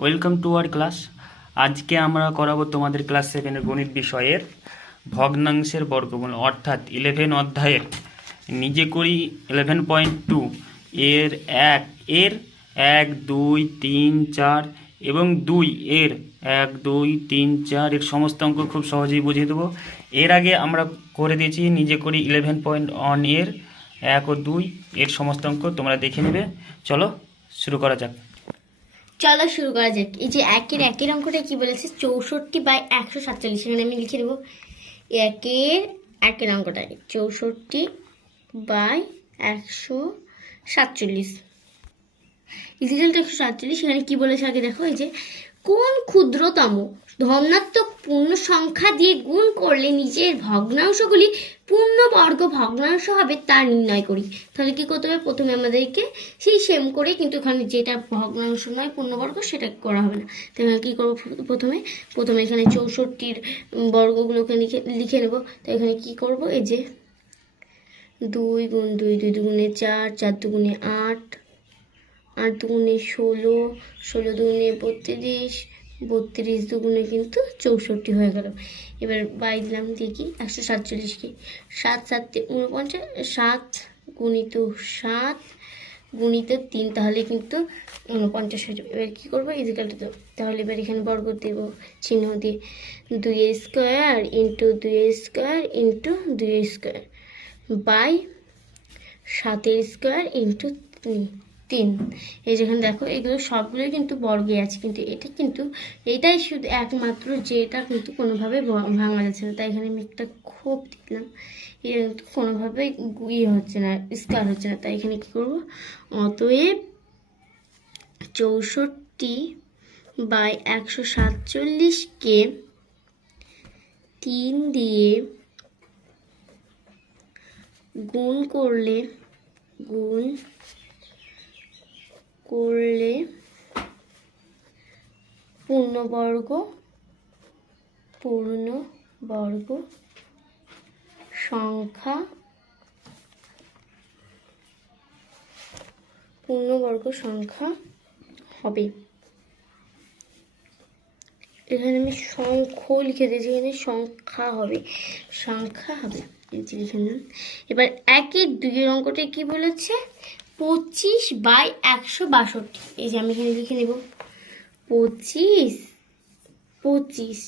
Welcome to our class আজকে আমরা করাবো তোমাদের ক্লাস সেভেনের গণিত বিষয়ের ভগ্নাংশের বর্গমূল, অর্থাৎ ইলেভেন অধ্যায়ের। নিজে করি ইলেভেন পয়েন্ট টু এর এক এর এক, দুই, তিন, চার এবং দুই, এর এক, দুই, তিন, চার, এর সমস্ত অঙ্ক খুব সহজেই বুঝিয়ে দেবো। এর আগে আমরা করে দিয়েছি, নিজে করি ইলেভেন পয়েন্ট ওয়ানের এক ও দুই, এর সমস্ত অঙ্ক তোমরা দেখে নেবে। চলো, শুরু করা যাক। চলো শুরু করা যাক। এই যে একের একের অঙ্কটা কি বলেছে? চৌষট্টি বাই একশো সাতচল্লিশ। এখানে আমি লিখে দেবো। একের একের অঙ্কটা। চৌষট্টি বাই একশো সাতচল্লিশ। ইজিক্যালটা একশো সাতচল্লিশ। সেখানে কী বলেছে আগে দেখো? এই যে কোন ক্ষুদ্রতম ধনাত্মক পূর্ণ সংখ্যা দিয়ে গুণ করলে নিজের ভগ্নাংশগুলি পূর্ণবর্গ ভগ্নাংশ হবে তা নির্ণয় করি। তাহলে কি করতে হবে? প্রথমে আমাদেরকে সেই সেম করে কিন্তু এখানে যেটা ভগ্নাংশ নয়, পূর্ণবর্গ, সেটা করা হবে না। তো এখানে কী করব প্রথমে? প্রথমে এখানে চৌষট্টির বর্গগুলোকে লিখে লিখে নেব। তো এখানে কি করব? এই যে দুই গুণ দুই দুই দুগুণে চার চার দুগুণে আট আট দুগুণে ষোলো ষোলো দুগুণে বত্রিশ বত্রিশ দুগুণে কিন্তু চৌষট্টি হয়ে গেল। এবার বাই দিলাম দেখি একশো সাতচল্লিশকে। সাত সাতে উনপঞ্চাশ সাত গুণিত সাত গুণিত তিন, তাহলে কিন্তু উনপঞ্চাশ হয়ে যাবে। এবার কী করব? ইজিক্যালটা তো তাহলে এবার এখানে বর্গ দেব, চিহ্ন দিয়ে। দুই স্কোয়ার ইন্টু দুই স্কোয়ার ইন্টু দুই স্কোয়ার বাই সাতের স্কোয়ার ইন্টু তিন। এই যেখানে দেখো, এগুলো সবগুলোই কিন্তু বর্গে আছে, কিন্তু এটা কিন্তু, এটাই শুধু একমাত্র যেটা কিন্তু কোনোভাবে ভাঙা যাচ্ছে না। তাই এখানে আমি একটা খোপ দিলাম এটা কিন্তু কোনোভাবে ইয়ে হচ্ছে না স্কার হচ্ছে না। তাই এখানে কী করব? অতএব চৌষট্টি বাই একশো সাতচল্লিশকে তিন দিয়ে গুণ করলে, গুণ করলে পূর্ণবর্গ পূর্ণবর্গ সংখ্যা পূর্ণবর্গ সংখ্যা হবে। এখানে আমি সংখ্য লিখে দিয়েছি, এখানে সংখ্যা হবে। সংখ্যা হবে এবার একের দুইয়ের অঙ্কটা কি বলেছে? পঁচিশ বাই একশো বাষট্টি। এই যে আমি এখানে লিখে নেব। পঁচিশ পঁচিশ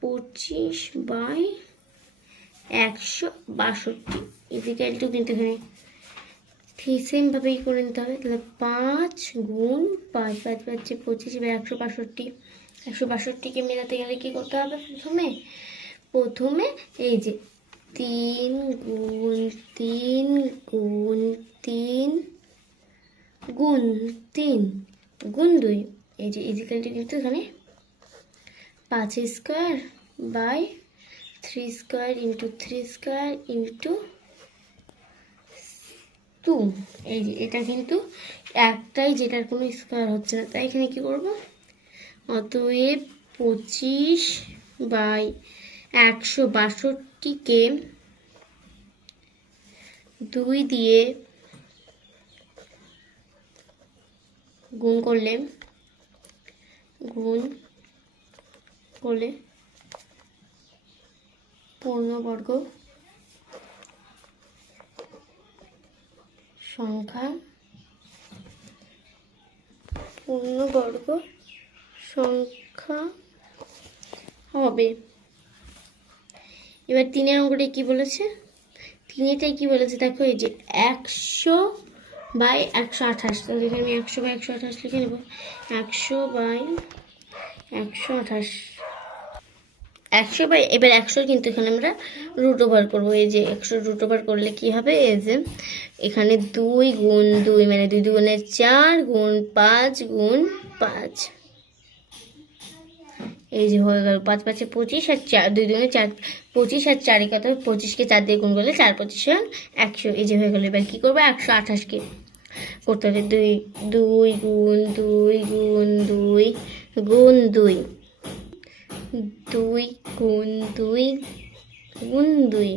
পঁচিশ বাই একশো বাষট্টি। ইজিক্যালটু কিন্তু এখানে সেমভাবেই করে নিতে হবে। তাহলে পাঁচ গুণ পাঁচ পাঁচ, পাঁচে পঁচিশ বা একশো বাষট্টি। একশো বাষট্টিকে মেলাতে গেলে কী করতে হবে? প্রথমে প্রথমে এই যে তিন গুণ তিন গুণ, তিন গুণ তিন। গুণ দুই। এই যে ইজিক্যালটি কিন্তু এখানে পাঁচ square by three square into three square into two এই যে, এটা কিন্তু একটাই যেটার কোনো স্কোয়ার হচ্ছে না। তাই এখানে কি করব? অতএব পঁচিশ বাই একশো বাষট্টিকে দুই দিয়ে গুণ করলে গুণ করলে পূর্ণবর্গ সংখ্যা পূর্ণবর্গ সংখ্যা হবে। এবার তিনের অঙ্কটা কি বলেছে? তিনেটাই কি বলেছে? দেখো এই যে একশো বাই একশো আঠাশ। তাহলে আমি একশো বাই একশো আঠাশ লিখে নেব। একশো বাই একশো আঠাশ। একশো বাই, এবার একশো কিন্তু এখানে আমরা রুট ওভার করব। এই যে একশো রুট ওভার করলে কি হবে? এই যে এখানে দুই গুণ দুই মানে দুই দুগুণে চার গুণ পাঁচ গুণ পাঁচ। এই যে হয়ে গেল পাঁচ পাঁচে পঁচিশ আর চার, দুই দুগুণে চার, পঁচিশ আর চারে কত? পঁচিশকে চার দিয়ে গুণ করলে চার, পঁচিশে একশো। এই যে হয়ে গেলো। এবার কী করব? একশো আঠাশকে করতে হবে দুই দুই গুণ দুই গুণ দুই গুণ দুই। দুই গুণ দুই গুণ দুই।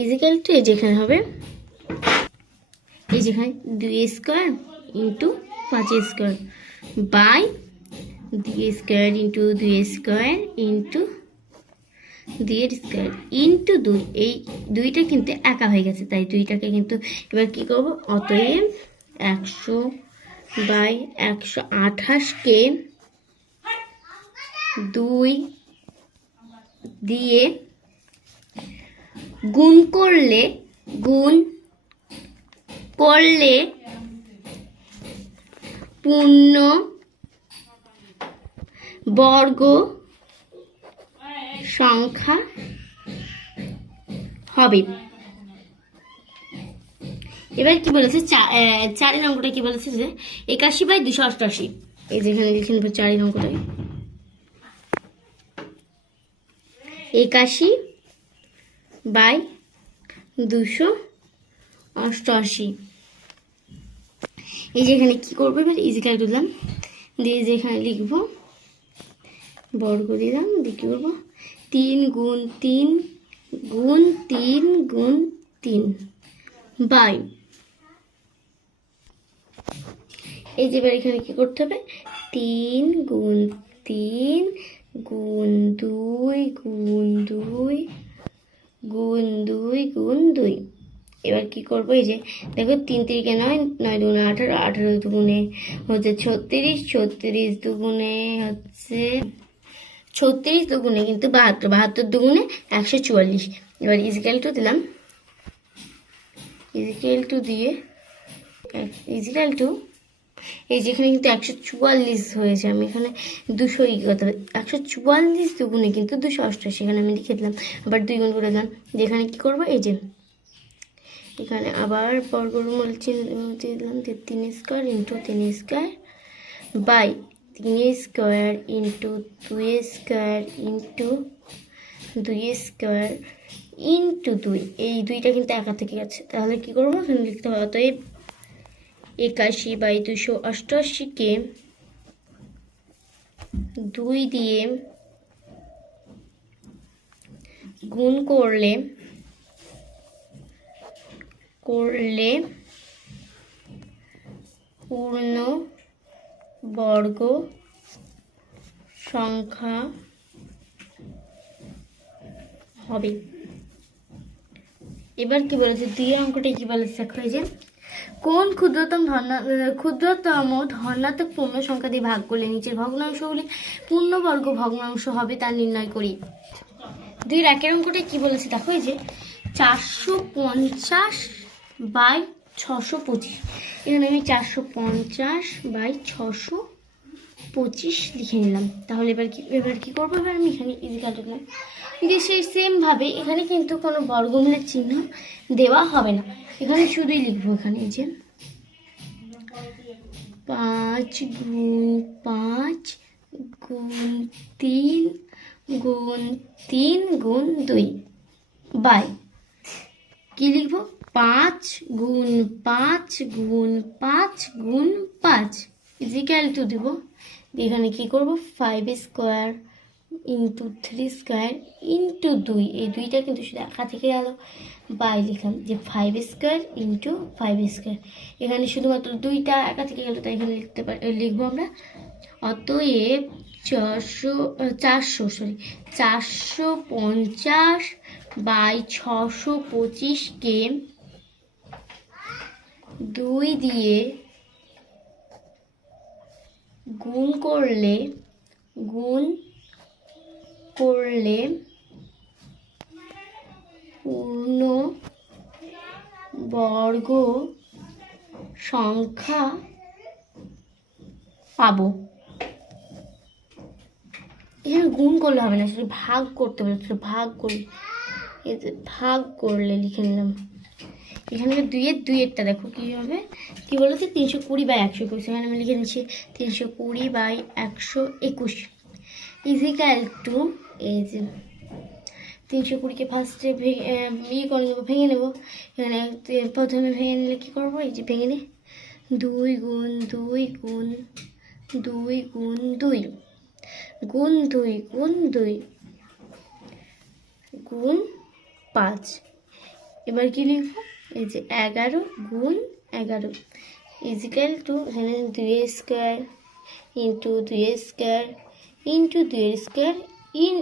ইজিক্যাল টু এই যেখানে হবে। এই যেখানে দুই স্কোয়ার ইন্টু পাঁচ স্কোয়ার বাই দুই স্কোয়ার ইন্টু দুই স্কোয়ার ইন্টু দুইয়ের স্কোয়ার ইন্টু দুই, এই দুইটা কিন্তু একা হয়ে গেছে। তাই দুইটাকে কিন্তু এবার কি করব? অতএব একশো বাই একশো আঠাশকে দুই দিয়ে গুণ করলে গুণ করলে পূর্ণ বর্গ সংখ্যা হবে। এবার কি বলেছে? চারের অঙ্কটা কি বলেছে যে একাশি বাই দুশো অষ্টআশি এই যেখানে লিখে নেব চারের অঙ্কটাকে একাশি বাই দুশো অষ্টআশি এই যে এখানে কি করব? এবার ইজিকাল দিলাম দিয়ে যেখানে লিখব, বর্গ দিলাম, দিয়ে কী করব? তিন গুণ তিন গুণ তিন গুণ তিন। বাই। এই যে এবার এখানে কি করতে হবে? তিন গুণ তিন গুণ দুই গুণ দুই গুণ দুই গুণ দুই। এবার কি করব? এই যে দেখো তিন তিরিকে নয় নয় দুগুণে আঠারো আঠারো দুগুণে হচ্ছে ছত্রিশ ছত্রিশ দুগুণে হচ্ছে ছত্রিশ দুগুণে কিন্তু বাহাত্তর বাহাত্তর দুগুণে একশো চুয়াল্লিশ। এবার ইজিক্যাল টু দিলাম। ইজিক্যাল টু দিয়ে ইজিক্যাল টু এই যেখানে কিন্তু একশো চুয়াল্লিশ হয়েছে, আমি এখানে দুশো ই করতে হবে একশো চুয়াল্লিশ দুগুণে কিন্তু দুশো অষ্টআশি এখানে আমি লিখে দিলাম। আবার দুই গুণ করে দিলাম। যেখানে কি করব? এই যে এখানে আবার বর্গমূল চিহ্ন দিয়ে দিলাম তিন স্কোয়ার ইন্টু তিন স্কোয়ার বাই তিন স্কোয়ার ইন্টু দুই স্কোয়ার ইন্টু দুই স্কোয়ার ইন্টু দুই এই দুইটা কিন্তু একা থেকে গেছে। তাহলে কি করব? লিখতে হবে অতএব একাশি বাই দুশো অষ্টআশিকে দুই দিয়ে গুণ করলে করলে পূর্ণ বর্গ সংখ্যা হবে। এবার কি বলেছে? দুই অঙ্কটা কি বলেছে? দেখো যে কোন ক্ষুদ্রতম ধর্ণা ক্ষুদ্রতম ধর্ণাত্মক পূর্ণ সংখ্যা দিয়ে ভাগ করলে নিচের ভগ্নাংশগুলি পূর্ণবর্গ ভগ্নাংশ হবে তা নির্ণয় করি। দুই একের অঙ্কটা কি বলেছে? দেখো যে চারশো পঞ্চাশ বাই ছশো পঁচিশ। এখানে আমি চারশো পঞ্চাশ বাই ছশো পঁচিশ লিখে নিলাম। তাহলে এবার কি এবার কী করব? এবার আমি এখানে ইজি কাটলাম দিয়ে সেই সেমভাবে এখানে কিন্তু কোনো বর্গমূলের চিহ্ন দেওয়া হবে না। এখানে শুধুই লিখব এখানে যে পাঁচ গুণ পাঁচ গুণ তিন গুণ তিন গুণ দুই। বাই। কী লিখব? পাঁচ গুণ পাঁচ গুণ পাঁচ গুণ পাঁচ। ইজিক্যাল টু দেবো। এখানে কি করব? Five square into three square into দুই। এই দুইটা কিন্তু শুধু একা থেকে গেল। বাই লিখলাম যে five square into five square এখানে শুধুমাত্র দুইটা একা থেকে গেল, তাই এখানে লিখতে পারি লিখব আমরা। অতএব চারশো চারশো সরি চারশো পঞ্চাশ বাই ছশো পঁচিশকে দুই দিয়ে গুণ করলে গুণ করলে পূর্ণ বর্গ সংখ্যা পাবো। এখানে গুণ করলে হবে না, সেটা ভাগ করতে হবে, সেটা ভাগ এই ভাগ করলে লিখে নিলাম। এখানে দুইয়ের, দুইয়েরটা দেখো কী হবে? কী বলেছে? তিনশো কুড়ি বাই একশো একুশ। এখানে আমি লিখে নিচ্ছি তিনশো কুড়ি বাই একশো একুশ। ইজিক্যাল টু এই যে তিনশো কুড়িকে ফার্স্টে ভেঙে ইয়ে করে নেব, ভেঙে নেব। এখানে তে- প্রথমে ভেঙে নিলে কী করব? এই যে ভেঙে নে। দুই গুণ দুই গুণ দুই গুণ দুই। গুণ দুই গুণ দুই। গুণ পাঁচ। এবার কি লিখব? এই যে এগারো গুণ এগারো ইজিক্যাল টু এখানে দুইয়ের স্কোয়ার ইন্টু দুইয়ের স্কোয়ার ইন্টু দুইয়ের স্কোয়ার ইন,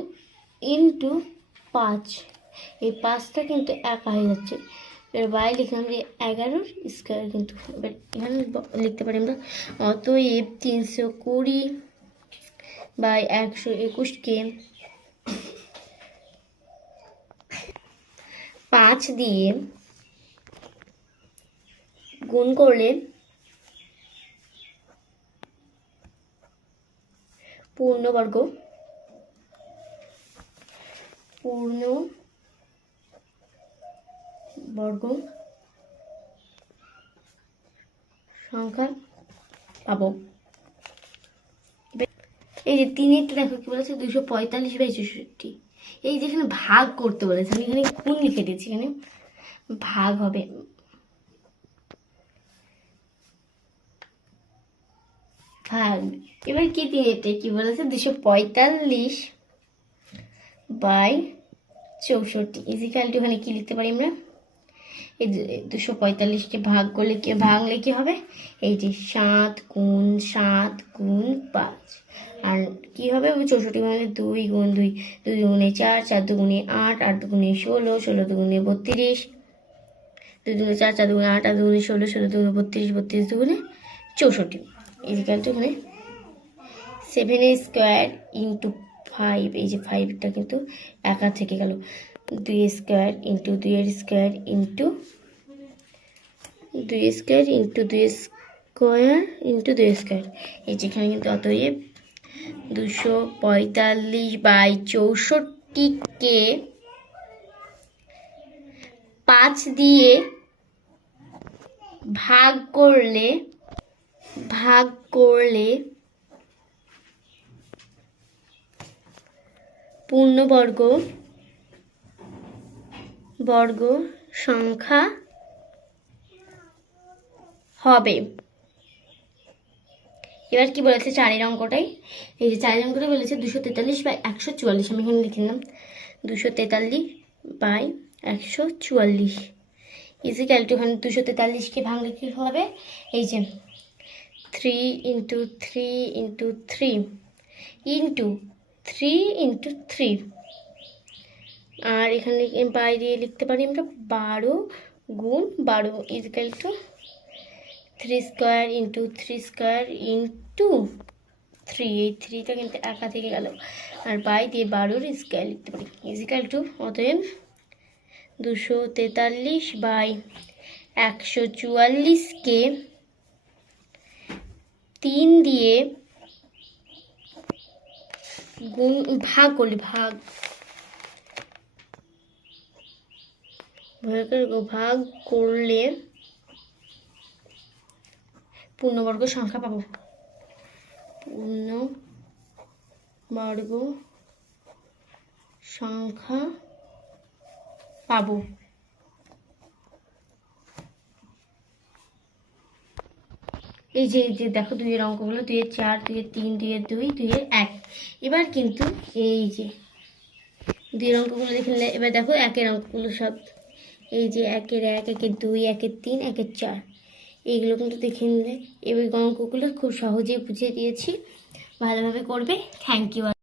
ইন্টু পাঁচ। এই পাঁচটা কিন্তু একা হয়ে যাচ্ছে। এবার বাইরে লিখলাম যে এগারোর স্কোয়ার কিন্তু। এখানে লিখতে পারি আমরা, অতএব তিনশো কুড়ি বাই একশো একুশকে পাঁচ দিয়ে গুণ করলে পূর্ণবর্গ পূর্ণ বর্গ সংখ্যা পাবো। এই যে তিনেরটা দেখো, কি বলেছে? দুশো পঁয়তাল্লিশ বাই চৌষট্টি। এই যেখানে ভাগ করতে বলেছে, আমি এখানে কোন লিখে দিয়েছি, এখানে ভাগ হবে। ভাগ এবার কি তিনেরটা কি বলেছে? দুশো পঁয়তাল্লিশ বাই চৌষট্টি। ইজিক্যাল টু এখানে কি লিখতে পারি আমরা? এই দুশো পঁয়তাল্লিশকে ভাগ করলে কি ভাঙলে কি হবে? এই যে সাত গুণ সাত গুণ পাঁচ। আর কি হবে? চৌষট্টি মানে দুই গুণ দুই। দুই গুণে চার চার দুগুণে আট আট দুগুণে ষোলো ষোলো দুগুণে বত্রিশ। দুই দুগুণে চার চার দুগুণে আট আট দুগুণে ষোলো ষোলো দুগুণে বত্রিশ বত্রিশ দুগুণে চৌষট্টি। ইজিক্যাল টু এখানে সেভেন স্কোয়ার ইন্টু ফাইভ এই যে ফাইভটা কিন্তু একা থেকে গেল। দুই স্কোয়ার ইন্টু দুইয়ের স্কোয়ার ইন্টু দুই স্কোয়ার ইন্টু দুই স্কোয়ার ইন্টু দুই স্কোয়ার এই যেখানে কিন্তু অতএব দুশো পঁয়তাল্লিশ বাই চৌষট্টিকে পাঁচ দিয়ে ভাগ করলে ভাগ করলে পূর্ণবর্গ বর্গ সংখ্যা হবে। এবার কি বলেছে চারের অঙ্কটাই? এই যে চারের অঙ্কটা বলেছে দুশো তেতাল্লিশ বাই একশো চুয়াল্লিশ। আমি এখানে লিখে নিলাম। দুশো তেতাল্লিশ বাই একশো চুয়াল্লিশ। ইজিক্যাল টু এখানে দুশো তেতাল্লিশকে ভাঙলে কী হবে? এই যে three into three into three into three into three আর এখানে বাই দিয়ে লিখতে পারি আমরা বারো গুণ বারো is equal to three square into three square into three এই থ্রিটা কিন্তু একা থেকে গেল। আর বাই দিয়ে বারোর স্কোয়ার লিখতে পারি। ইজিক্যাল টু অতএব দুশো তেতাল্লিশ বাই একশো চুয়াল্লিশকে তিন দিয়ে গুণ, ভাগ করলে, ভাগ। ভাগ করলে পূর্ণবর্গ সংখ্যা পাবো। পূর্ণ বর্গ সংখ্যা পাবো। এই যে এই যে, দেখো দুইয়ের অঙ্কগুলো, দুইয়ের চার, দুইয়ের তিন, দুইয়ের দুই, দুইয়ের এক। এবার কিন্তু এই যে, দুইয়ের অঙ্কগুলো দেখে নিলে, এবার দেখো একের অঙ্কগুলো সব। এই যে, একের এক, একের দুই, একের তিন, একের চার। এইগুলো কিন্তু দেখে নিলে এবার অঙ্কগুলো খুব সহজেই বুঝিয়ে দিয়েছি। ভালোভাবে করবে। Thank you